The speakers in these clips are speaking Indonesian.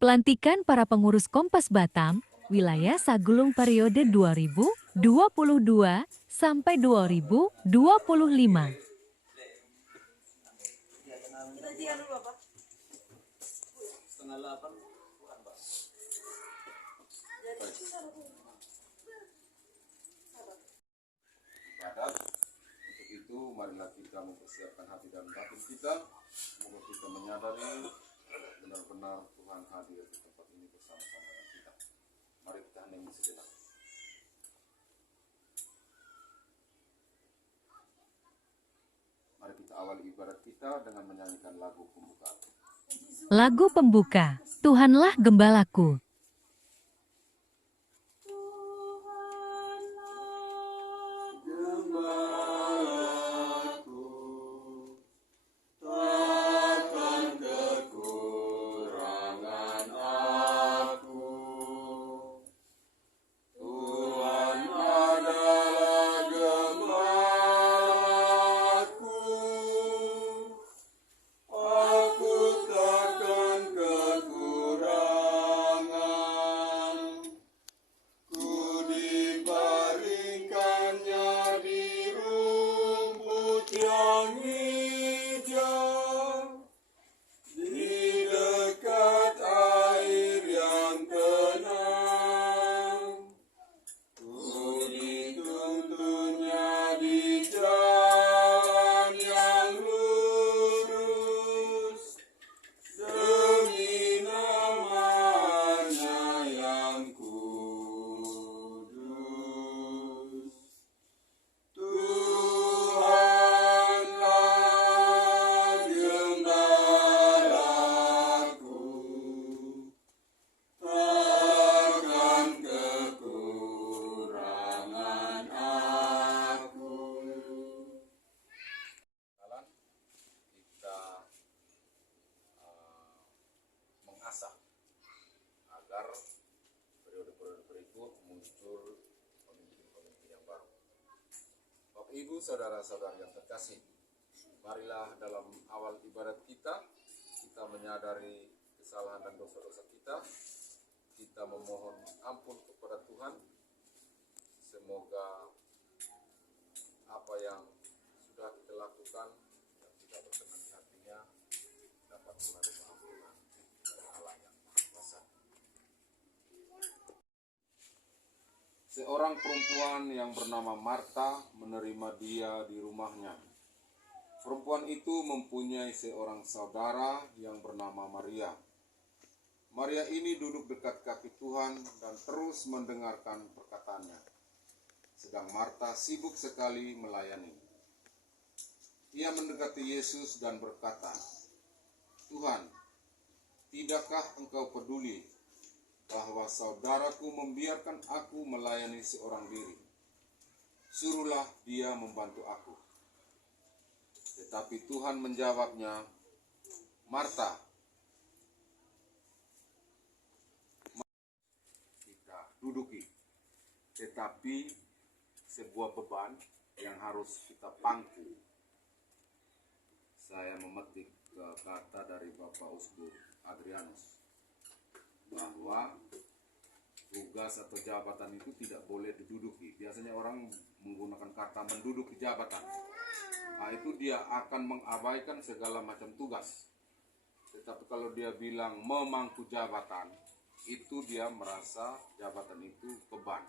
Pelantikan para pengurus Kompas Batam, wilayah Sagulung periode 2022 sampai 2025. Untuk itu, marilah kita mempersiapkan hati dan batin kita. Semoga kita menyadari benar-benar Tuhan hadir di tempat ini bersama-sama dengan kita. Mari kita hening sejenak. Mari kita awali ibadat kita dengan menyanyikan lagu pembuka. Lagu pembuka, Tuhanlah Gembalaku. Agar periode-periode berikut muncul pemimpin-pemimpin yang baru. Bapak Ibu, saudara-saudara yang terkasih, marilah dalam awal ibadat kita menyadari kesalahan dan dosa-dosa kita. Kita memohon ampun kepada Tuhan. Semoga apa yang sudah kita lakukan yang tidak berkenan di hatinya dapat menerima ampunan dari Allah yang Maha Kuasa. Seorang perempuan yang bernama Marta menerima dia di rumahnya. Perempuan itu mempunyai seorang saudara yang bernama Maria. Maria ini duduk dekat kaki Tuhan dan terus mendengarkan perkataannya. Sedang Marta sibuk sekali melayani. Ia mendekati Yesus dan berkata, "Tuhan, tidakkah engkau peduli bahwa saudaraku membiarkan aku melayani seorang diri? Suruhlah dia membantu aku." Tetapi Tuhan menjawabnya, "Marta, kita duduki, tetapi sebuah beban yang harus kita pangku." Saya memetik kata dari Bapak Uskup Adrianus bahwa tugas atau jabatan itu tidak boleh diduduki. Biasanya orang menggunakan kata menduduki jabatan. Nah, itu dia akan mengabaikan segala macam tugas. Tetapi kalau dia bilang memangku jabatan, itu dia merasa jabatan itu beban.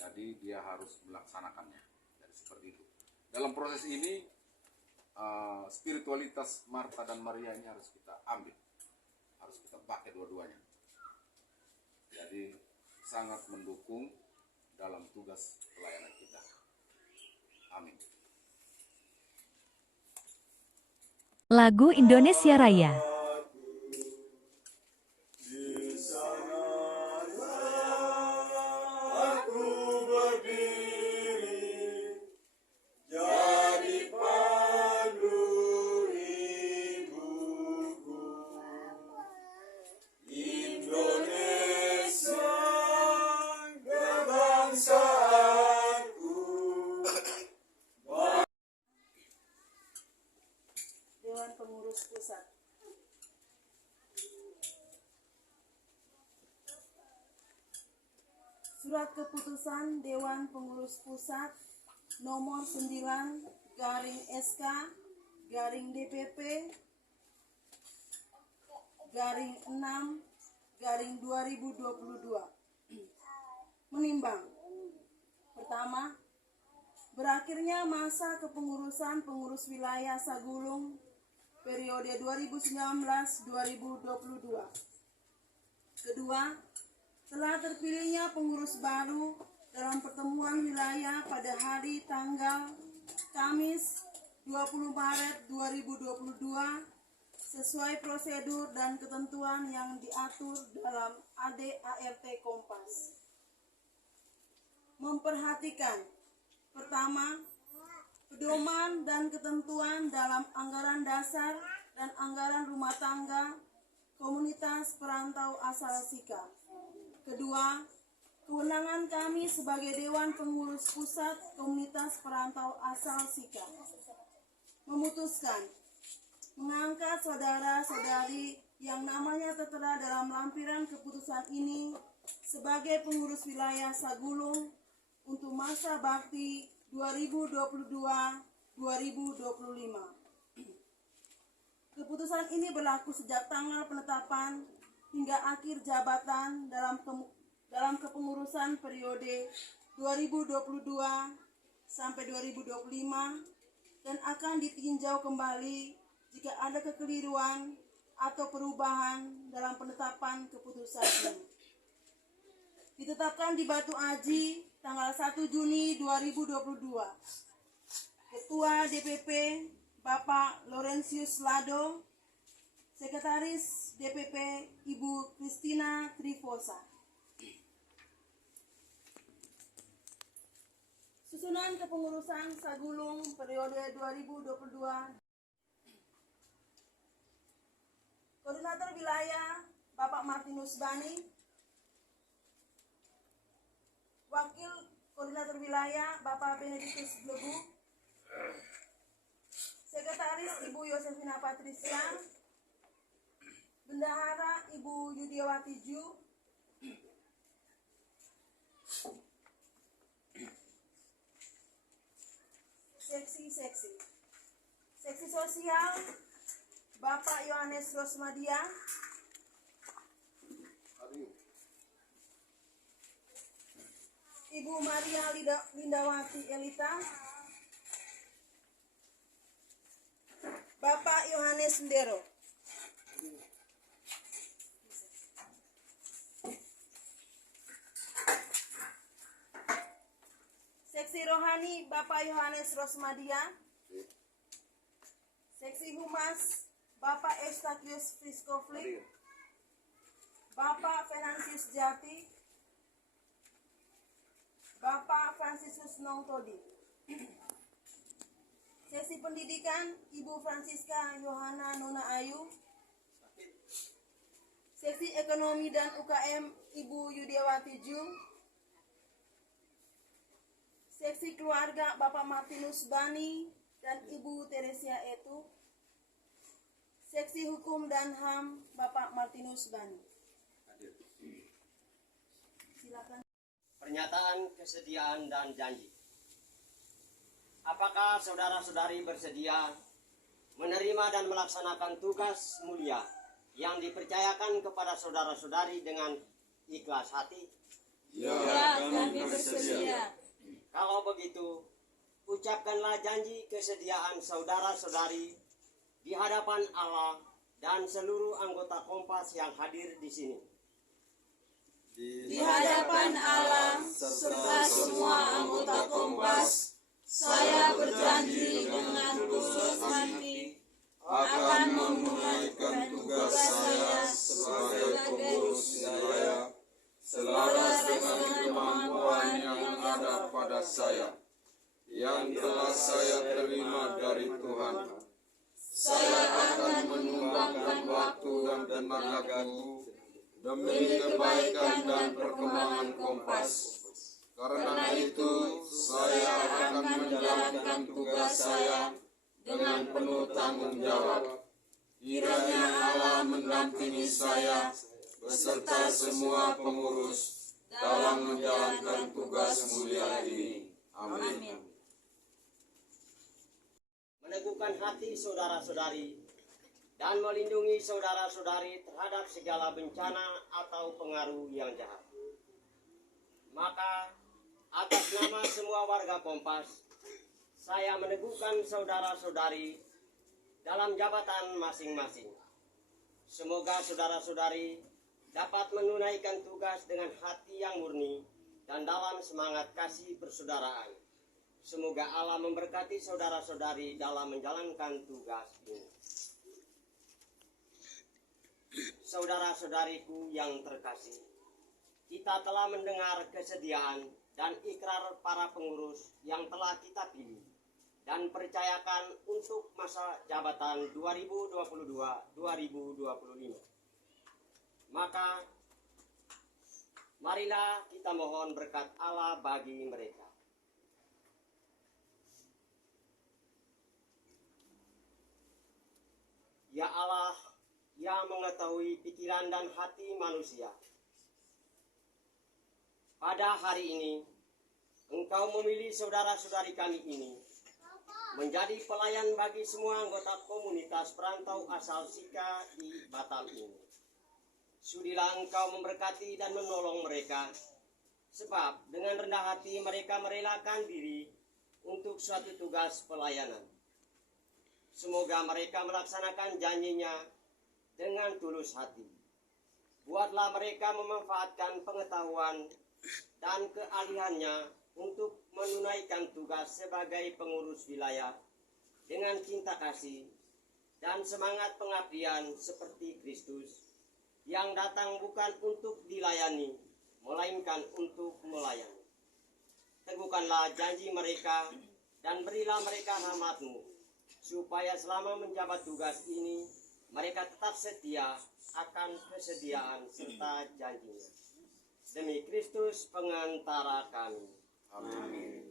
Jadi dia harus melaksanakannya. Jadi seperti itu. Dalam proses ini, spiritualitas Marta dan Maria ini harus kita ambil. Harus kita pakai dua-duanya. Jadi sangat mendukung dalam tugas pelayanan kita. Amin. Lagu Indonesia Raya. Dewan Pengurus Pusat. Surat Keputusan Dewan Pengurus Pusat nomor 9 garing SK garing DPP garing 6 garing 2022. Menimbang. Pertama, berakhirnya masa kepengurusan pengurus wilayah Sagulung periode 2019-2022. Kedua, telah terpilihnya pengurus baru dalam pertemuan wilayah pada hari tanggal Kamis 20 Maret 2022 sesuai prosedur dan ketentuan yang diatur dalam ADART Kompas. Memperhatikan, pertama, pedoman dan ketentuan dalam anggaran dasar dan anggaran rumah tangga komunitas perantau asal Sika. Kedua, kewenangan kami sebagai Dewan Pengurus Pusat Komunitas Perantau Asal Sika memutuskan mengangkat saudara-saudari yang namanya tertera dalam lampiran keputusan ini sebagai pengurus wilayah Sagulung untuk masa bakti 2022-2025. Keputusan ini berlaku sejak tanggal penetapan hingga akhir jabatan dalam kepengurusan periode 2022 sampai 2025 dan akan ditinjau kembali jika ada kekeliruan atau perubahan dalam penetapan keputusan ini. Ditetapkan di Batu Aji tanggal 1 Juni 2022. Ketua DPP Bapak Laurentius Lado, Sekretaris DPP Ibu Christina Trifosa. Susunan kepengurusan Sagulung periode 2022. Koordinator wilayah Bapak Martinus Bani. Wakil Koordinator wilayah Bapak Benedictus Blebu. Sekretaris Ibu Yosefina Patricia. Bendahara Ibu Yudiawati Ju. Seksi sosial Bapak Yohanes Rosmadia. Ibu Maria Lindawati Elita. Bapak Yohanes Ndero. Seksi rohani Bapak Yohanes Rosmadia. Seksi humas Bapak Eustachius Friskoflik. Bapak Venansius Jati. Bapak Fransiskus Nongtodi. Sesi pendidikan Ibu Francisca Yohana Nona Ayu. Seksi ekonomi dan UKM Ibu Yudiawati Jung. Seksi keluarga Bapak Martinus Bani dan Ibu Teresia Etu. Seksi hukum dan HAM Bapak Martinus Bani. Silakan. Pernyataan kesediaan dan janji. Apakah saudara-saudari bersedia menerima dan melaksanakan tugas mulia yang dipercayakan kepada saudara-saudari dengan ikhlas hati? Ya, kami bersedia. Kalau begitu, ucapkanlah janji kesediaan saudara-saudari di hadapan Allah dan seluruh anggota Kompas yang hadir di sini. Di hadapan Allah serta semua anggota Kompas, saya berjanji dengan tulus hati akan menunaikan tugas saya sebagai pengurus wilayah selaras dengan kemampuan yang ada pada saya, yang telah saya terima dari Tuhan. Saya akan menyumbangkan waktu dan tenagaku demi kebaikan dan perkembangan Kompas. Karena itu, saya akan menjalankan tugas saya dengan penuh tanggung jawab. Kiranya Allah mendampingi saya beserta semua pengurus dalam menjalankan tugas mulia ini. Amin. Meneguhkan hati saudara-saudari dan melindungi saudara-saudari terhadap segala bencana atau pengaruh yang jahat. Maka atas nama semua warga Kompas, saya meneguhkan saudara-saudari dalam jabatan masing-masing. Semoga saudara-saudari dapat menunaikan tugas dengan hati yang murni dan dalam semangat kasih persaudaraan. Semoga Allah memberkati saudara-saudari dalam menjalankan tugas ini. Saudara-saudariku yang terkasih, kita telah mendengar kesediaan dan ikrar para pengurus yang telah kita pilih dan percayakan untuk masa jabatan 2022-2025. Maka, marilah kita mohon berkat Allah bagi mereka. Ya Allah, yang mengetahui pikiran dan hati manusia, pada hari ini Engkau memilih saudara-saudari kami ini menjadi pelayan bagi semua anggota komunitas perantau asal Sika di Batam ini. Sudilah Engkau memberkati dan menolong mereka, sebab dengan rendah hati mereka merelakan diri untuk suatu tugas pelayanan. Semoga mereka melaksanakan janjinya dengan tulus hati. Buatlah mereka memanfaatkan pengetahuan dan keahliannya untuk menunaikan tugas sebagai pengurus wilayah dengan cinta kasih dan semangat pengabdian seperti Kristus yang datang bukan untuk dilayani, melainkan untuk melayani. Teguhkanlah janji mereka dan berilah mereka rahmat-Mu, supaya selama menjabat tugas ini mereka tetap setia akan kesediaan serta janjinya. Demi Kristus pengantara kami. Amin.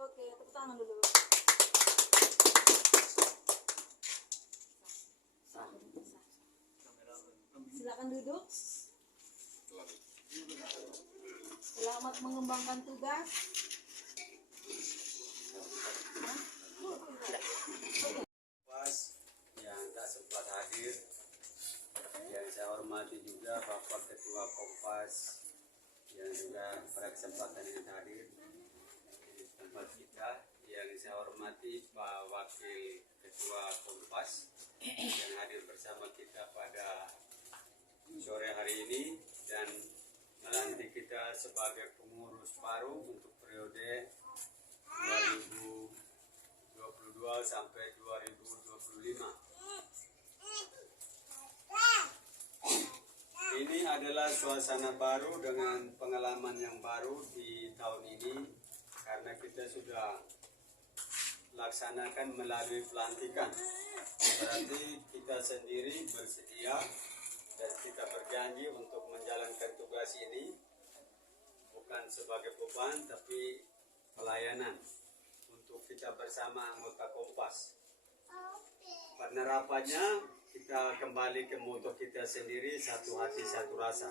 Oke, tepuk tangan dulu. Silakan duduk. Selamat mengembangkan tugas. Kompas yang tak sempat hadir, yang saya hormati juga Bapak Ketua Kompas yang juga pada kesempatan ini hadir di tempat kita, yang saya hormati Pak Wakil Ketua Kompas yang hadir bersama kita pada sore hari ini dan melantik kita sebagai pengurus baru untuk periode 2022 sampai 2025. Ini adalah suasana baru dengan pengalaman yang baru di tahun ini karena kita sudah laksanakan melalui pelantikan. Berarti kita sendiri bersedia dan kita berjanji untuk menjalankan tugas ini bukan sebagai beban tapi pelayanan untuk kita bersama anggota Kompas. Penerapannya kita kembali ke moto kita sendiri, satu hati satu rasa.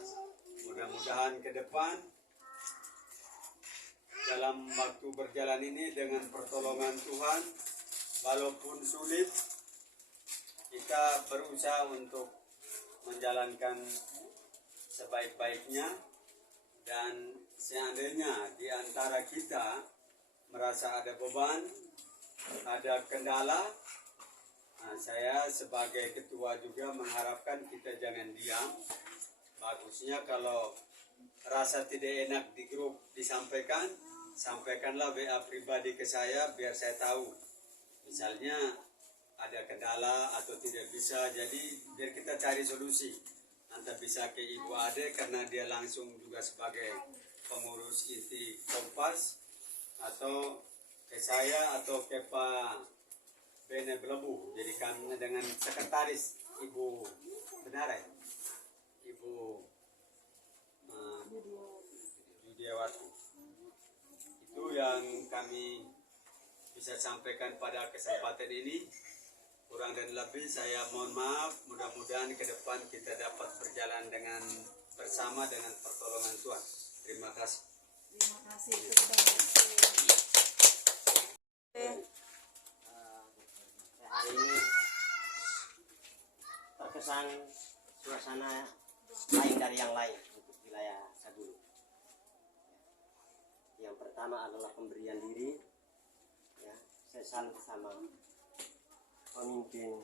Mudah-mudahan ke depan dalam waktu berjalan ini dengan pertolongan Tuhan, walaupun sulit, kita berusaha untuk menjalankan sebaik-baiknya. Dan seandainya di antara kita merasa ada beban, ada kendala, saya sebagai ketua juga mengharapkan kita jangan diam. Bagusnya kalau rasa tidak enak di grup disampaikan, sampaikanlah WA pribadi ke saya biar saya tahu. Misalnya ada kendala atau tidak bisa, jadi biar kita cari solusi. Nanti bisa ke Ibu Ade karena dia langsung juga sebagai pengurus inti Kompas, atau ke saya atau ke Pak Bene Belebu. Jadi kami dengan sekretaris Ibu Benara, Ibu Judiawati. Itu yang kami bisa sampaikan pada kesempatan ini. Kurang dan lebih saya mohon maaf. Mudah-mudahan ke depan kita dapat berjalan dengan bersama dengan pertolongan Tuhan. Terima kasih. Terima kasih. Hari ini terkesan suasana lain dari yang lain untuk wilayah Sagulung. Yang pertama adalah pemberian diri, ya, sesama sama pemimpin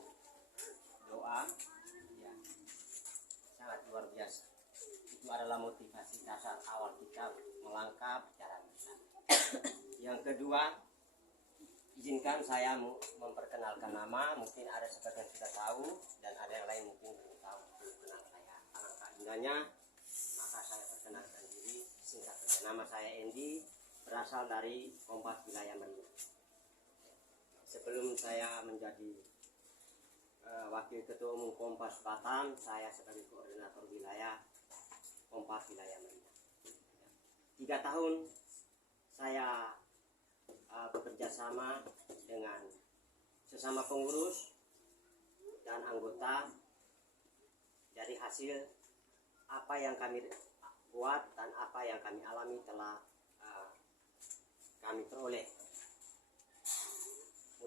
doa, ya, sangat luar biasa. Itu adalah motivasi dasar awal kita melangkah berjalan bersama. Yang kedua, izinkan saya memperkenalkan nama. Mungkin ada sebagian sudah tahu dan ada yang lain mungkin belum tahu kenal saya. Alangkah indahnya, maka saya perkenalkan diri singkat saja. Nama saya Endi, berasal dari Kompas Wilayah Merina. Sebelum saya menjadi Wakil Ketua Umum Kompas Batam, saya sebagai Koordinator Wilayah Kompas Wilayah Merina. 3 tahun saya bekerja sama dengan sesama pengurus dan anggota. Dari hasil apa yang kami buat dan apa yang kami alami telah kami peroleh.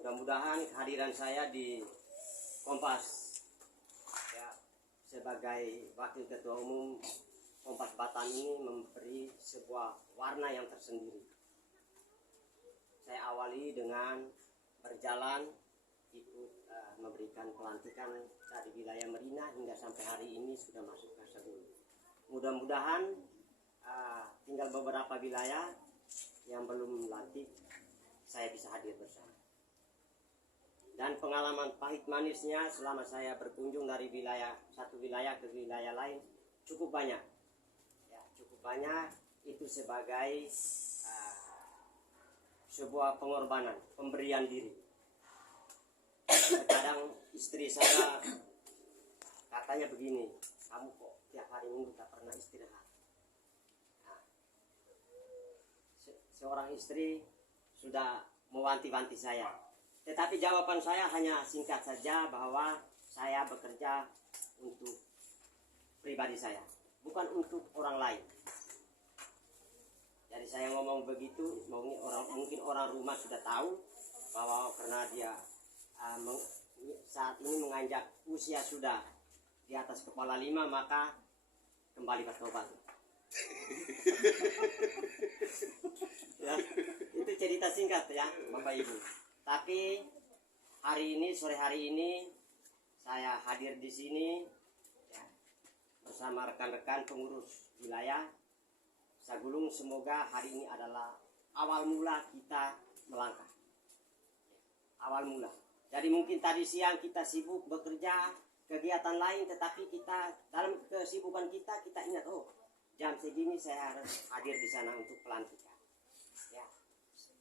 Mudah-mudahan kehadiran saya di Kompas, ya, sebagai Wakil Ketua Umum Kompas Batam ini memberi sebuah warna yang tersendiri. Saya awali dengan berjalan ikut memberikan pelantikan dari wilayah Merina hingga sampai hari ini sudah masuk ke Sagulung. Mudah-mudahan tinggal beberapa wilayah yang belum melantik saya bisa hadir bersama. Dan pengalaman pahit manisnya selama saya berkunjung dari satu wilayah ke wilayah lain cukup banyak. Ya, cukup banyak. Itu sebagai sebuah pengorbanan, pemberian diri. Kadang istri saya katanya begini, kamu kok tiap hari Minggu tak pernah istirahat. Nah, seorang istri sudah mewanti-wanti saya. Tetapi jawaban saya hanya singkat saja bahwa saya bekerja untuk pribadi saya, bukan untuk orang lain. Jadi saya ngomong begitu, mungkin orang rumah sudah tahu bahwa karena dia saat ini menganjak usia sudah di atas kepala 5, maka kembali bertobat. Ya, itu cerita singkat ya Bapak Ibu. Tapi sore hari ini saya hadir di sini, ya, bersama rekan-rekan pengurus wilayah Sagulung. Semoga hari ini adalah awal mula kita melangkah. Awal mula. Jadi mungkin tadi siang kita sibuk bekerja, kegiatan lain, tetapi kita dalam kesibukan kita ingat, oh jam segini saya harus hadir di sana untuk pelantikan. Ya.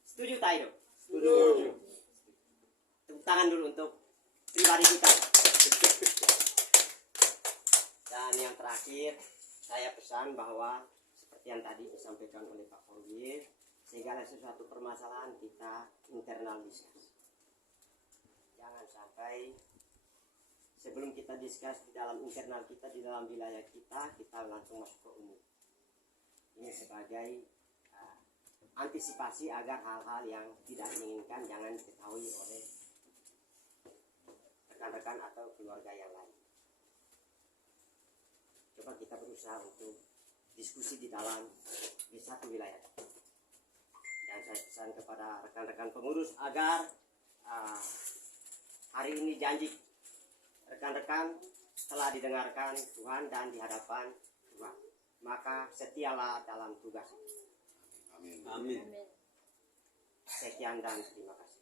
Setuju tak itu? Setuju. Tepuk tangan dulu untuk pribadi kita. Dan yang terakhir, saya pesan bahwa seperti yang tadi disampaikan oleh Pak Forgir, segala sesuatu permasalahan kita internal diskus. Jangan sampai sebelum kita diskus di dalam internal kita, di dalam wilayah kita langsung masuk ke umum. Ini sebagai antisipasi agar hal-hal yang tidak diinginkan jangan diketahui oleh rekan-rekan atau keluarga yang lain. Coba kita berusaha untuk diskusi di satu wilayah. Dan saya pesan kepada rekan-rekan pengurus agar hari ini janji rekan-rekan telah didengarkan Tuhan dan di hadapan Tuhan. Maka setialah dalam tugas. Amin. Amin. Sekian dan terima kasih.